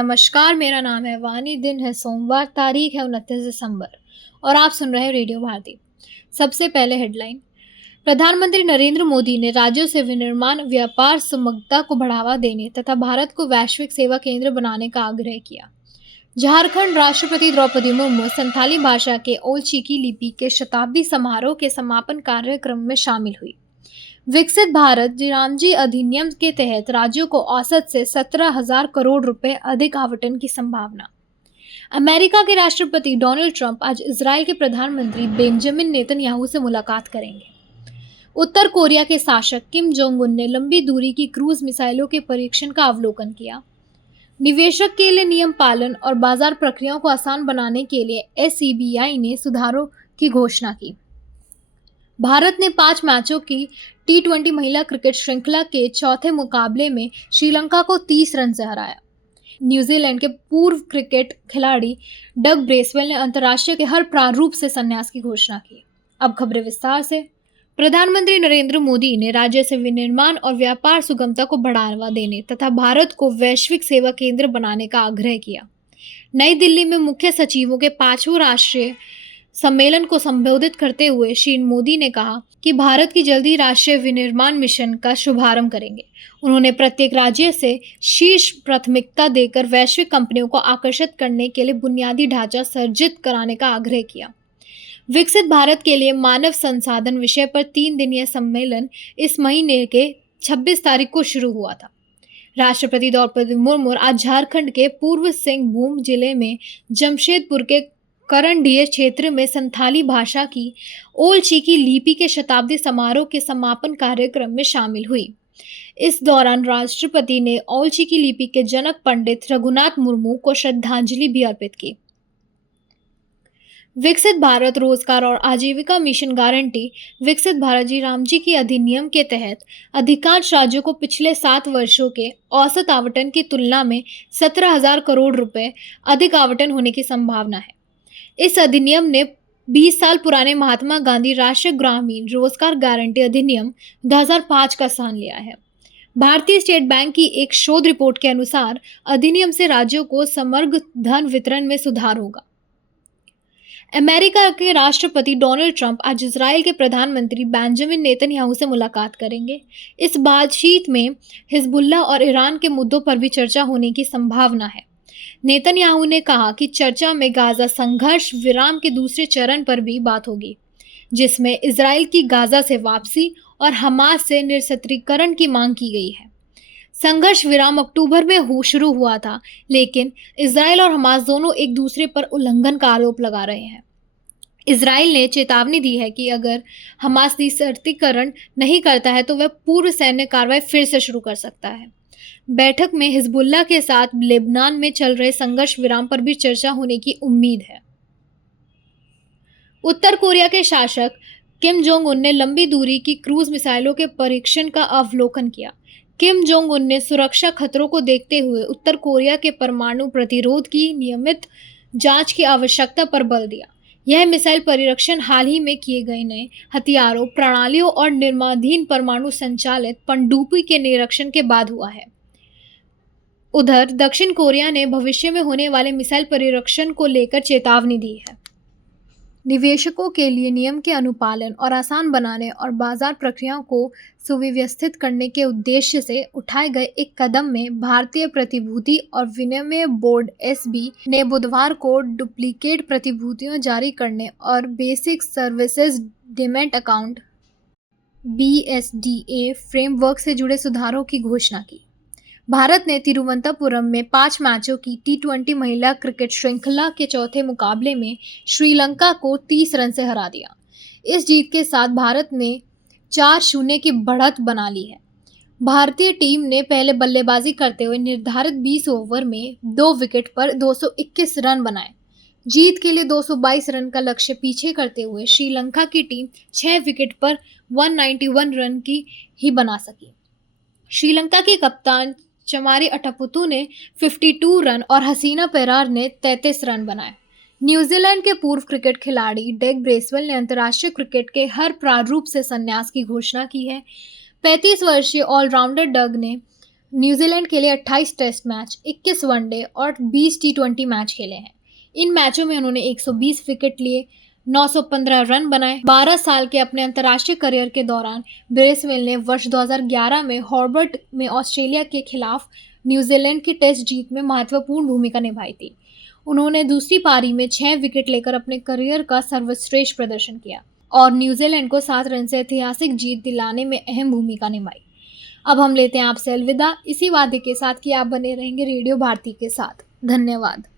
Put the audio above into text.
नमस्कार, मेरा नाम है वानी। दिन है सोमवार, तारीख है 29 दिसंबर और आप सुन रहे हैं रेडियो भारती। सबसे पहले हेडलाइन। प्रधानमंत्री नरेंद्र मोदी ने राज्यों से विनिर्माण व्यापार सुगमता को बढ़ावा देने तथा भारत को वैश्विक सेवा केंद्र बनाने का आग्रह किया। झारखंड राष्ट्रपति द्रौपदी मुर्मू संथाली भाषा के ओल चिकी लिपि के शताब्दी समारोह के समापन कार्यक्रम में शामिल हुई। विकसित भारत रामजी अधिनियम के तहत राज्यों को औसत से 17,000 करोड़ रुपए अधिक आवंटन की संभावना। अमेरिका के राष्ट्रपति डोनाल्ड ट्रंप आज इजरायल के प्रधानमंत्री बेंजामिन नेतन्याहू से मुलाकात करेंगे। उत्तर कोरिया के शासक किम जोंग उन ने लंबी दूरी की क्रूज मिसाइलों के परीक्षण का अवलोकन किया। निवेशक के लिए नियम पालन और बाजार प्रक्रियाओं को आसान बनाने के लिए एसईबीआई ने सुधारों की घोषणा की। भारत ने 5 मैचों की टी20 महिला क्रिकेट श्रृंखला के चौथे मुकाबले में श्रीलंका को 30 रन से हराया। न्यूजीलैंड के पूर्व क्रिकेट खिलाड़ी डग ब्रेसवेल ने अंतर्राष्ट्रीय के हर प्रारूप से संन्यास की घोषणा की। अब खबरें विस्तार से। प्रधानमंत्री नरेंद्र मोदी ने राज्य से विनिर्माण और व्यापार सुगमता को बढ़ावा देने तथा भारत को वैश्विक सेवा केंद्र बनाने का आग्रह किया। नई दिल्ली में मुख्य सचिवों के 5वें राष्ट्रीय सम्मेलन को संबोधित करते हुए श्री मोदी ने कहा कि भारत की जल्दी राष्ट्रीय विनिर्माण मिशन का शुभारंभ करेंगे। उन्होंने प्रत्येक राज्य से शीर्ष प्राथमिकता देकर वैश्विक कंपनियों को आकर्षित करने के लिए बुनियादी ढांचा सर्जित कराने का आग्रह किया। विकसित भारत के लिए मानव संसाधन विषय पर 3 दिनीय सम्मेलन इस महीने के 26 तारीख को शुरू हुआ था। राष्ट्रपति द्रौपदी मुर्मू आज झारखंड के पूर्व सिंहभूम जिले में जमशेदपुर के करंडिया क्षेत्र में संथाली भाषा की ओल चिकी लिपि के शताब्दी समारोह के समापन कार्यक्रम में शामिल हुई। इस दौरान राष्ट्रपति ने ओल चिकी लिपि के जनक पंडित रघुनाथ मुर्मू को श्रद्धांजलि भी अर्पित की। विकसित भारत रोजगार और आजीविका मिशन गारंटी विकसित भारत जी रामजी की अधिनियम के तहत अधिकांश राज्यों को पिछले 7 वर्षों के औसत आवंटन की तुलना में 17,000 करोड़ रुपए अधिक आवंटन होने की संभावना है। इस अधिनियम ने 20 साल पुराने महात्मा गांधी राष्ट्रीय ग्रामीण रोजगार गारंटी अधिनियम 2005 का स्थान लिया है। भारतीय स्टेट बैंक की एक शोध रिपोर्ट के अनुसार अधिनियम से राज्यों को समग्र धन वितरण में सुधार होगा। अमेरिका के राष्ट्रपति डोनाल्ड ट्रंप आज इजरायल के प्रधानमंत्री बेंजामिन नेतन्याहू से मुलाकात करेंगे। इस बातचीत में हिजबुल्लाह और ईरान के मुद्दों पर भी चर्चा होने की संभावना है। नेतन्याहू ने कहा कि चर्चा में गाजा संघर्ष विराम के दूसरे चरण पर भी बात होगी, जिसमें इजरायल की गाजा से वापसी और हमास से निरस्त्रीकरण की मांग की गई है। संघर्ष विराम अक्टूबर में शुरू हुआ था, लेकिन इजरायल और हमास दोनों एक दूसरे पर उल्लंघन का आरोप लगा रहे हैं। इजरायल ने चेतावनी दी है कि अगर हमास निरस्त्रीकरण नहीं करता है तो वह पूर्व सैन्य कार्रवाई फिर से शुरू कर सकता है। बैठक में हिजबुल्लाह के साथ लेबनान में चल रहे संघर्ष विराम पर भी चर्चा होने की उम्मीद है। उत्तर कोरिया के शासक किम जोंग उन ने लंबी दूरी की क्रूज मिसाइलों के परीक्षण का अवलोकन किया। किम जोंग उन ने सुरक्षा खतरों को देखते हुए उत्तर कोरिया के परमाणु प्रतिरोध की नियमित जांच की आवश्यकता पर बल दिया। यह मिसाइल परीक्षण हाल ही में किए गए नए हथियारों, प्रणालियों और निर्माणाधीन परमाणु संचालित पनडुब्बी के निरीक्षण के बाद हुआ है। उधर दक्षिण कोरिया ने भविष्य में होने वाले मिसाइल परीक्षण को लेकर चेतावनी दी है। निवेशकों के लिए नियम के अनुपालन और आसान बनाने और बाजार प्रक्रियाओं को सुव्यवस्थित करने के उद्देश्य से उठाए गए एक कदम में भारतीय प्रतिभूति और विनिमय बोर्ड एसबी ने बुधवार को डुप्लीकेट प्रतिभूतियां जारी करने और basic services demat account BSDA framework से जुड़े सुधारों की घोषणा की। भारत ने तिरुवनंतपुरम में 5 मैचों की टी20 महिला क्रिकेट श्रृंखला के चौथे मुकाबले में श्रीलंका को 30 रन से हरा दिया। इस जीत के साथ भारत ने 4-0 की बढ़त बना ली है। भारतीय टीम ने पहले बल्लेबाजी करते हुए निर्धारित 20 ओवर में 2 विकेट पर 221 रन बनाए। जीत के लिए 222 रन का लक्ष्य पीछे करते हुए श्रीलंका की टीम 6 विकेट पर 191 रन की ही बना सकी। श्रीलंका की कप्तान चमारी अटापुतु ने 52 रन और हसीना पेरार ने 33 रन बनाए। न्यूजीलैंड के पूर्व क्रिकेट खिलाड़ी डग ब्रेसवेल ने अंतर्राष्ट्रीय क्रिकेट के हर प्रारूप से संन्यास की घोषणा की है। 35 वर्षीय ऑलराउंडर डग ने न्यूजीलैंड के लिए 28 टेस्ट मैच, 21 वनडे और 20 टी20 मैच खेले हैं। इन मैचों में उन्होंने 120 विकेट लिए, 915 रन बनाए। 12 साल के अपने अंतर्राष्ट्रीय करियर के दौरान ब्रेसवेल ने वर्ष 2011 में हॉबर्ट में ऑस्ट्रेलिया के खिलाफ न्यूजीलैंड की टेस्ट जीत में महत्वपूर्ण भूमिका निभाई थी। उन्होंने दूसरी पारी में 6 विकेट लेकर अपने करियर का सर्वश्रेष्ठ प्रदर्शन किया और न्यूजीलैंड को 7 रन से ऐतिहासिक जीत दिलाने में अहम भूमिका निभाई। अब हम लेते हैं आपसे अलविदा, इसी वादे के साथ कि आप बने रहेंगे रेडियो भारती के साथ। धन्यवाद।